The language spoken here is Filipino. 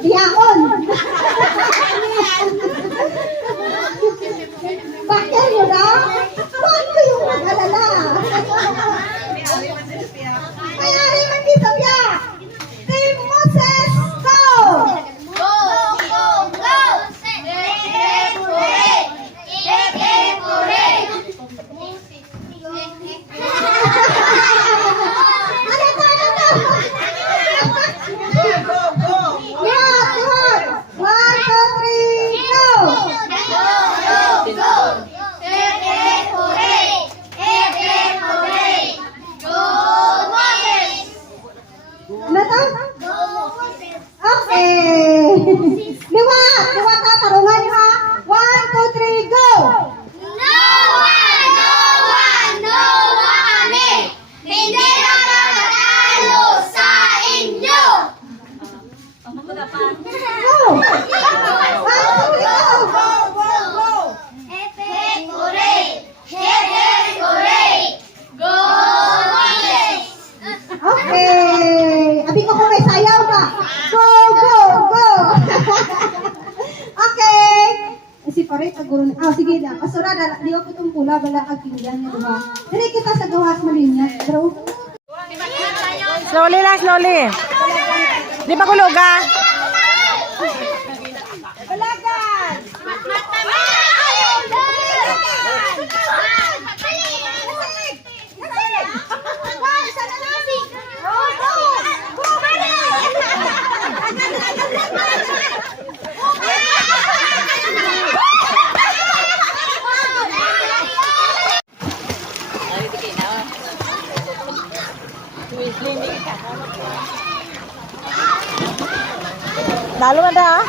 Diakon. Bakit nyo na? Bakit ko yung mag-alala? Kaya rin man dito, Bia. Team Moses, go! Go, go, go! Hip, hooray! Hip, hip, hooray! Ano to? Yeah, good. 1, 2, 3, go! Go, go, go! Hip, hip, hooray! Hip, hip, hooray! Go, Moses! Ano to? Go, Moses! Okay. Liwa ka, tarungan ha. 1, 2, 3, go! Kami! Hindi na makatalo sa inyo! Go! 1, 2, 3, go! Hip, hip, hooray! Hip, hip, hooray! Go, Moses! Okay. Abi ko kung may sayaw ka. Go, go, go. Okay. Si pare kaguro na. Ah, sige na. Pasura na di ako itong pula bala kag tinggan niya diba. Dili kita sa gawas malinya. Bro. Slowly lang, slowly. Di ba kuluga? Balagan. Lalo na da.